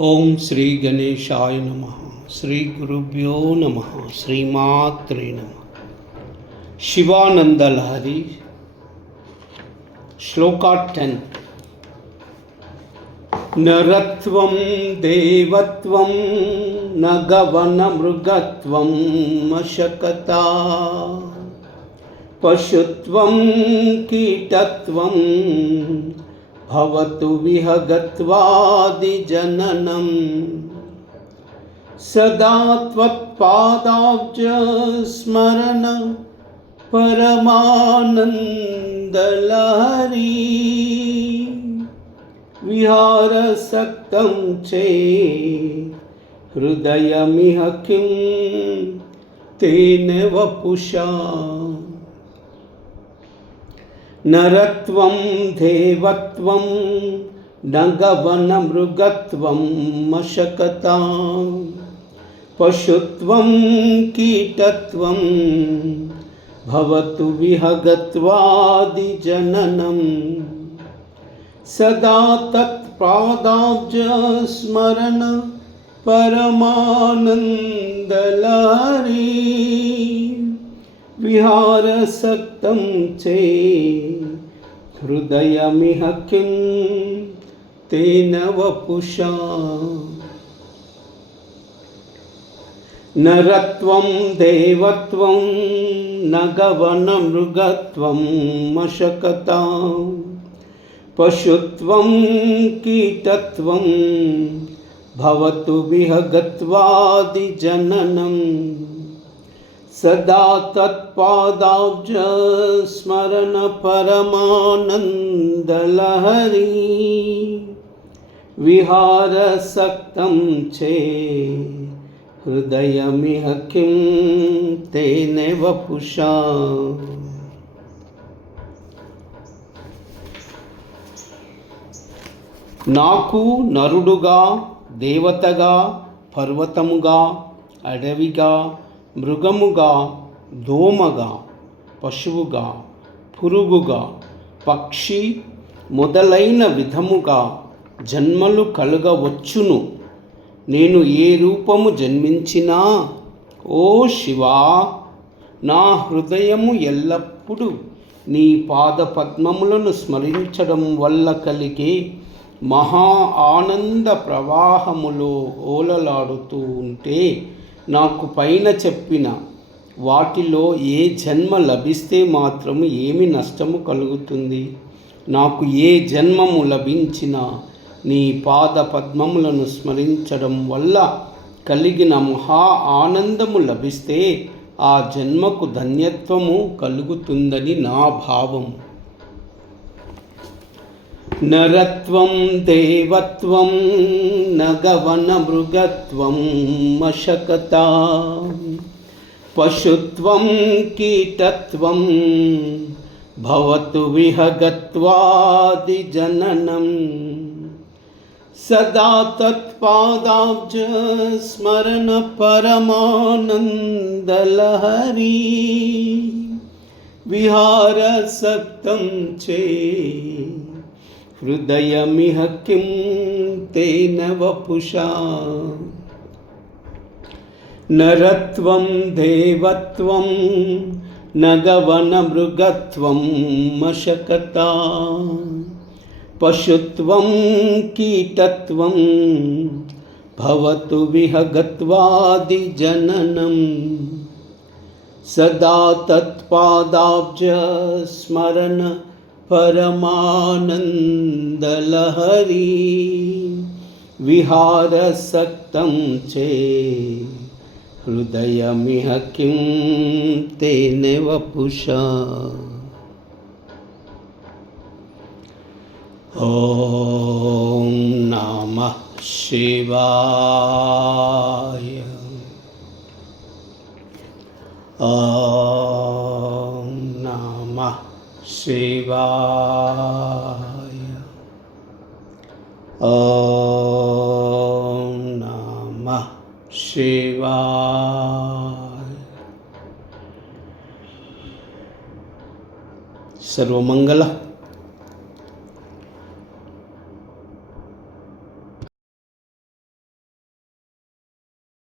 ఓం శ్రీ గణేశాయ నమః. శ్రీ గురుభ్యో నమః. శ్రీమాత్రే నమః. శివానంద లహరి శ్లోక 10. నరత్వం దేవత్వం నగవన మృగత్వం మశకతా పశుత్వం కీటత్వం భవతు విహగత్వాదిజననం సదా త్వత్పాదాబ్జ స్మరణ పరమానందలహరి విహారసక్తం చే హృదయమిహ కిం తేన వపుషా నరత్వం దేవత్వం నగవన మృగత్వం మశకతా పశుత్వం కీటత్వం భవతు విహగత్వాదిజననం సదా తత్పాదాబ్జ స్మరణ పరమానందలహరి విహారసక్తం చే హృదయమిహ కిం తేన వపుషా నరత్వం దేవత్వం నగవన మృగత్వం మశకతా పశుత్వం కీటత్వం భవతు విహగత్వాదిజననం సదా తత్పాదాబ్జ స్మరణ పరమానందలహరి విహారసక్తం చే హృదయమిహ కిం తేన వపుషా. నాకు నరుడుగా, దేవతగా, పర్వతముగా, అడవిగా, మృగముగా, దోమగా, పశువుగా, పురుగుగా, పక్షి మొదలైన విధముగా జన్మలు కలుగవచ్చును. నేను ఏ రూపము జన్మించినా ఓ శివా, నా హృదయము ఎల్లప్పుడూ నీ పాదపద్మములను స్మరించడం వల్ల కలిగే మహా ఆనంద ప్రవాహములో ఓలలాడుతూ ఉంటే నాకు పైన చెప్పిన వాటిలో ఏ జన్మ లభిస్తే మాత్రము ఏమి నష్టము కలుగుతుంది? నాకు ఏ జన్మము లభించినా నీ పాద పద్మములను స్మరించడం వల్ల కలిగిన మహా ఆనందము లభిస్తే ఆ జన్మకు ధన్యత్వము కలుగుతుందని నా భావం. నరత్వం దేవత్వం నగవన మృగత్వం మశకతా పశుత్వం కీటత్వం భవతు విహగత్వాదిజననం సదా తత్పాదాబ్జ స్మరణ పరమానందలహరి విహారసక్తం చే హృదయమిహ కిం తేన వపుషా. నరత్వం దేవత్వం నగవన మృగత్వం మశకతా పశుత్వం కీటత్వం భవతు విహగత్వాదిజననం సదా తత్పాదాబ్జ స్మరణ పరమానందలహరి విహారసక్తం చే హృదయమిహ కిం తేన వపుషా. ఓం నమః శివాయ. ఓం నమః శివాయ. ఓం నమః శివాయ. సర్వమంగళ